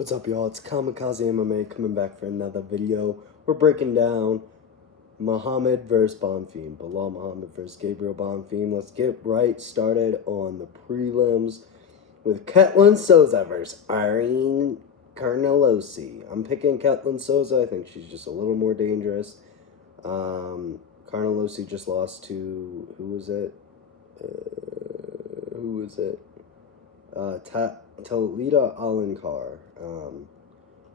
What's up, y'all? It's Kamikaze MMA coming back for another video. We're breaking down Muhammad versus Bonfim. Bilal Muhammad versus Gabriel Bonfim. Let's get right started on the prelims with Ketlin Souza versus Irene Carnelosi. I'm picking Ketlin Souza. I think she's just a little more dangerous. Carnelosi just lost to, who was it? Talita Alankar.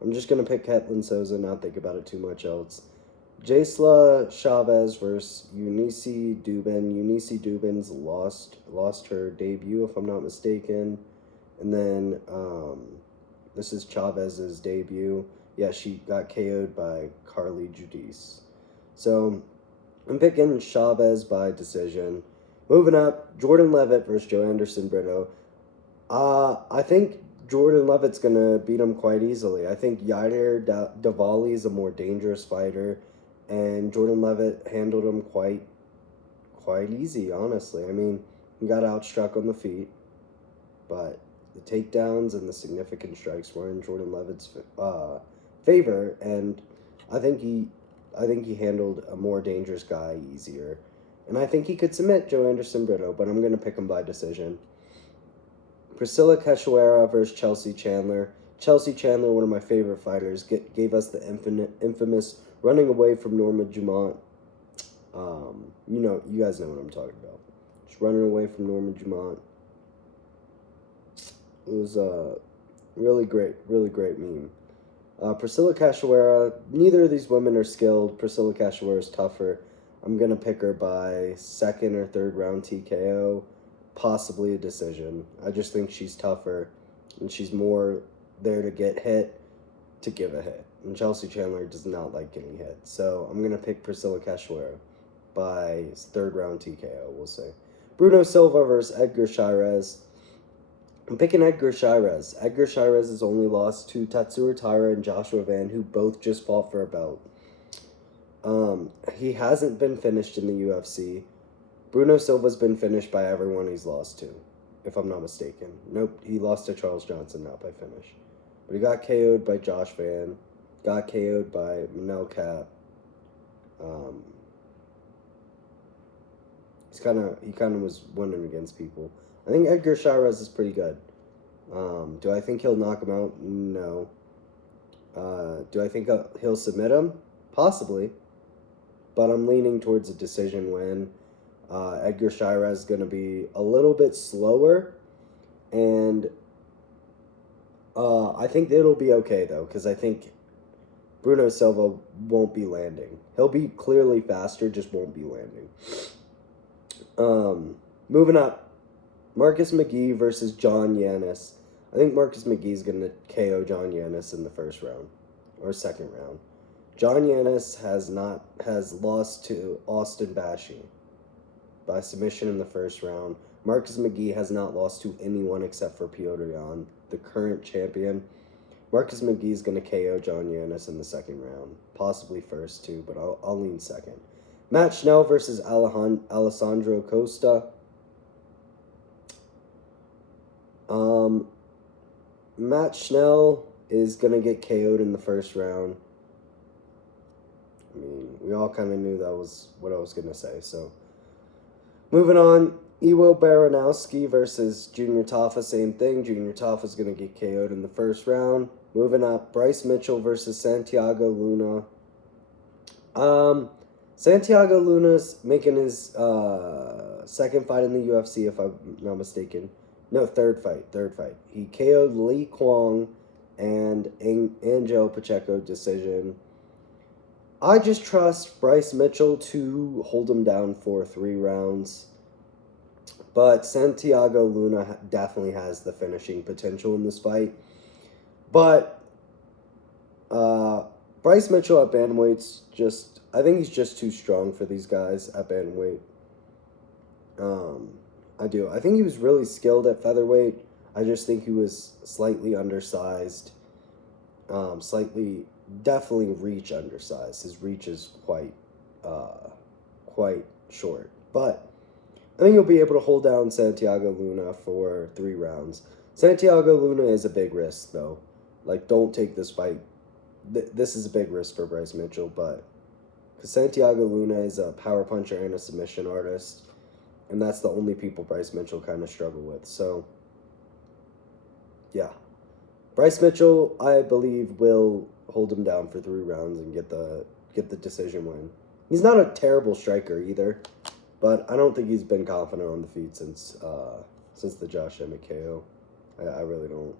I'm just going to pick Ketlin Souza, not think about it too much else. Jaisla Chavez versus Eunice Dubin. Eunice Dubin's lost her debut, if I'm not mistaken. And then this is Chavez's debut. Yeah, she got KO'd by Carly Judice. So I'm picking Chavez by decision. Moving up, Jordan Levitt versus Joe Anderson Brito. I think Jordan Levitt's going to beat him quite easily. I think Yair Davali is a more dangerous fighter, and Jordan Levitt handled him quite easy, honestly. I mean, he got outstruck on the feet, but the takedowns and the significant strikes were in Jordan Levitt's favor, and I think he handled a more dangerous guy easier. And I think he could submit Joe Anderson Brito, but I'm going to pick him by decision. Priscilla Cachoeira versus Chelsea Chandler. Chelsea Chandler, one of my favorite fighters, gave us the infamous running away from Norma Dumont. You guys know what I'm talking about. Just running away from Norma Dumont. It was a really great meme. Priscilla Cachoeira, neither of these women are skilled. Priscilla Cachoeira is tougher. I'm going to pick her by second or third round TKO. Possibly a decision. I just think she's tougher, and she's more there to get hit, to give a hit. And Chelsea Chandler does not like getting hit. So I'm going to pick Priscilla Cachoeira by third round TKO, we'll say. Bruno Silva versus Edgar Chairez. I'm picking Edgar Chairez. Edgar Chairez has only lost to Tatsuro Taira and Joshua Van, who both just fought for a belt. He hasn't been finished in the UFC. Bruno Silva's been finished by everyone he's lost to, if I'm not mistaken. Nope, he lost to Charles Johnson, not by finish. But he got KO'd by Josh Van, got KO'd by Manel Cap. He kind of was winning against people. I think Edgar Chairez is pretty good. Do I think he'll knock him out? No. Do I think he'll submit him? Possibly. But I'm leaning towards a decision win. Edgar Chairez is going to be a little bit slower, and I think it'll be okay, though, because I think Bruno Silva won't be landing. He'll be clearly faster, just won't be landing. Moving up, Marcus McGee versus John Yanis. I think Marcus McGee is going to KO John Yanis in the first round, or second round. John Yanis has lost to Austin Bashi by submission in the first round. Marcus McGee has not lost to anyone except for Piotr Jan, the current champion. Marcus McGee is going to KO John Yanis in the second round. Possibly first, too, but I'll lean second. Matt Schnell versus Alessandro Costa. Matt Schnell is going to get KO'd in the first round. I mean, we all kind of knew that was what I was going to say, so... Moving on, Iwo Baranowski versus Junior Tafa, same thing. Junior Tafa's going to get KO'd in the first round. Moving up, Bryce Mitchell versus Santiago Luna. Santiago Luna's making his second fight in the UFC, if I'm not mistaken. No, third fight. He KO'd Lee Kwong and Angel Pacheco decision. I just trust Bryce Mitchell to hold him down for 3 rounds. But Santiago Luna definitely has the finishing potential in this fight. But Bryce Mitchell at bantamweight's just... I think he's just too strong for these guys at bantamweight. I do. I think he was really skilled at featherweight. I just think he was slightly undersized. Definitely reach undersized. His reach is quite short. But I think he'll be able to hold down Santiago Luna for 3 rounds. Santiago Luna is a big risk, though. Like, don't take this fight. This is a big risk for Bryce Mitchell, but because Santiago Luna is a power puncher and a submission artist, and that's the only people Bryce Mitchell kind of struggle with. So, yeah. Bryce Mitchell, I believe, will hold him down for 3 rounds and get the decision win. He's not a terrible striker either, but I don't think he's been confident on the feet since the Josh Emmett KO. I really don't.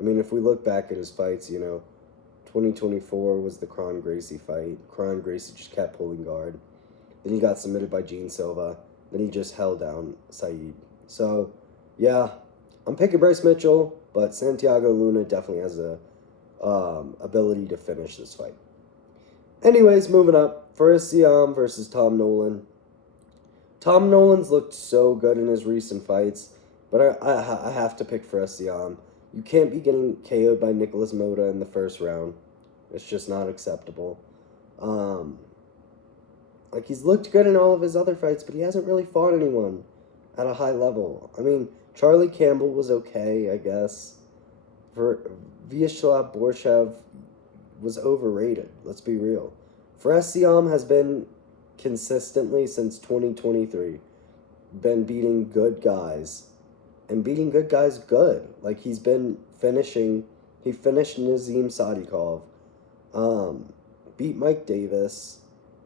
I mean, if we look back at his fights, 2024 was the Kron Gracie fight. Kron Gracie just kept pulling guard. Then he got submitted by Gene Silva. Then he just held down Saeed. So, yeah, I'm picking Bryce Mitchell, but Santiago Luna definitely has a ability to finish this fight. Anyways, moving up. Faris Siam versus Tom Nolan. Tom Nolan's looked so good in his recent fights, but I have to pick Faris Siam. You can't be getting KO'd by Nicholas Mota in the first round. It's just not acceptable. He's looked good in all of his other fights, but he hasn't really fought anyone at a high level. I mean, Charlie Campbell was okay, I guess. Vyacheslav Borshev was overrated, let's be real. Faris Siam has been consistently since 2023 been beating good guys. And beating good guys good. Like, he's been finishing. He finished Nazim Sadikov. Beat Mike Davis.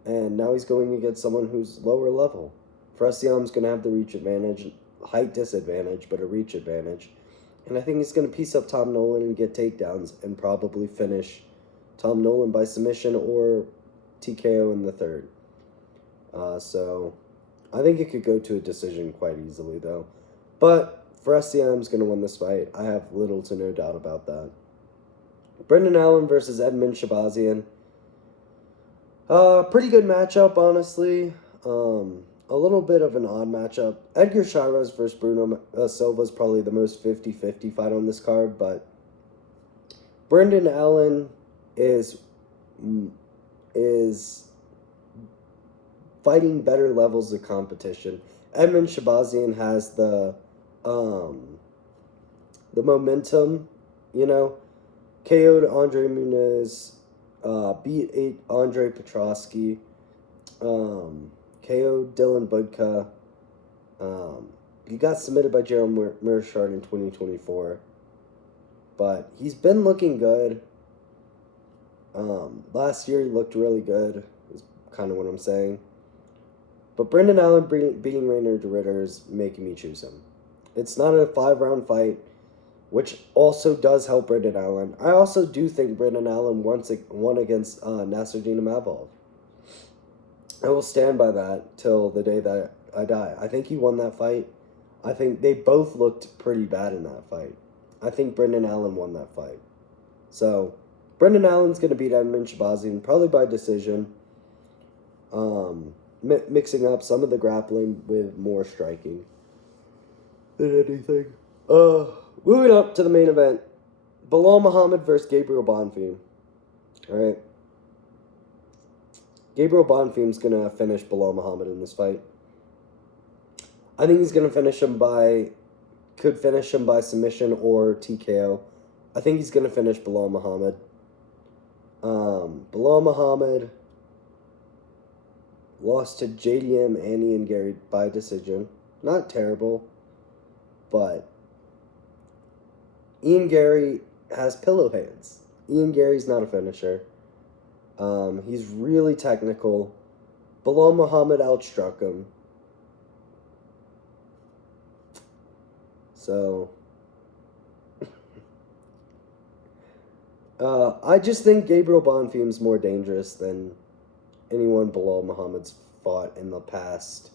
And now he's going against someone who's lower level. Faris Siam's going to have the reach advantage. Height disadvantage, but a reach advantage. And I think he's going to piece up Tom Nolan and get takedowns and probably finish Tom Nolan by submission or TKO in the third. So I think it could go to a decision quite easily, though. But Faris Siam's going to win this fight. I have little to no doubt about that. Brendan Allen versus Edmund Shabazian. Pretty good matchup, honestly. A little bit of an odd matchup. Edgar Chavez versus Bruno Silva is probably the most 50-50 fight on this card, but Brendan Allen is fighting better levels of competition. Edmund Shabazian has the momentum, KO'd Andre Muniz, beat Andre Petrosky, KO'd Dylan Budka. He got submitted by Gerald Mearshart in 2024, but he's been looking good. Last year he looked really good, is kind of what I'm saying. But Brendan Allen beating Rainer de Ritter is making me choose him. It's not a 5-round fight, which also does help Brendan Allen. I also do think Brendan Allen won against Nasruddin Imavov. I will stand by that till the day that I die. I think he won that fight. I think they both looked pretty bad in that fight. I think Brendan Allen won that fight. So, Brendan Allen's going to beat Edmund Shabazian, probably by decision. Mixing up some of the grappling with more striking than anything. Moving up to the main event. Bilal Muhammad versus Gabriel Bonfim. Alright. Gabriel Bonfim's going to finish Bilal Muhammad in this fight. I think he's going to could finish him by submission or TKO. I think he's going to finish Bilal Muhammad. Bilal Muhammad lost to JDM, Annie, and Gary by decision. Not terrible, but Ian Gary has pillow hands. Ian Gary's not a finisher. He's really technical. Bilal Muhammad outstruck him. So, I just think Gabriel Bonfim's more dangerous than anyone Bilal Muhammad's fought in the past.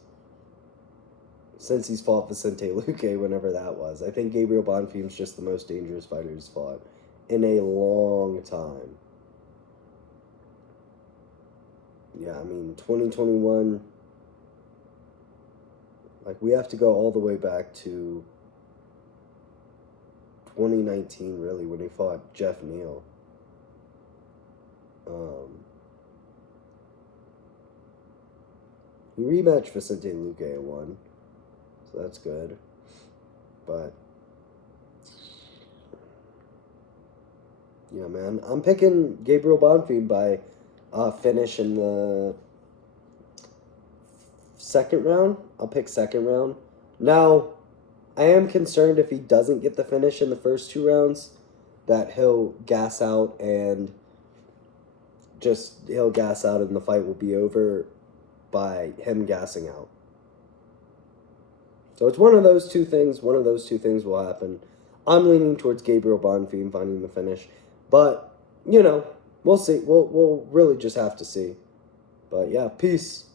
Since he's fought Vicente Luque, whenever that was. I think Gabriel Bonfim's just the most dangerous fighter he's fought in a long time. Yeah, I mean, 2021, we have to go all the way back to 2019, really, when he fought Jeff Neal. He rematched Vicente Luque and won, so that's good. But Yeah, man. I'm picking Gabriel Bonfim by finish in the second round. I'll pick second round. Now, I am concerned if he doesn't get the finish in the first two rounds, that he'll gas out and he'll gas out and the fight will be over by him gassing out. So it's one of those two things. One of those two things will happen. I'm leaning towards Gabriel Bonfim finding the finish, but we'll see. We'll really just have to see. But yeah, peace.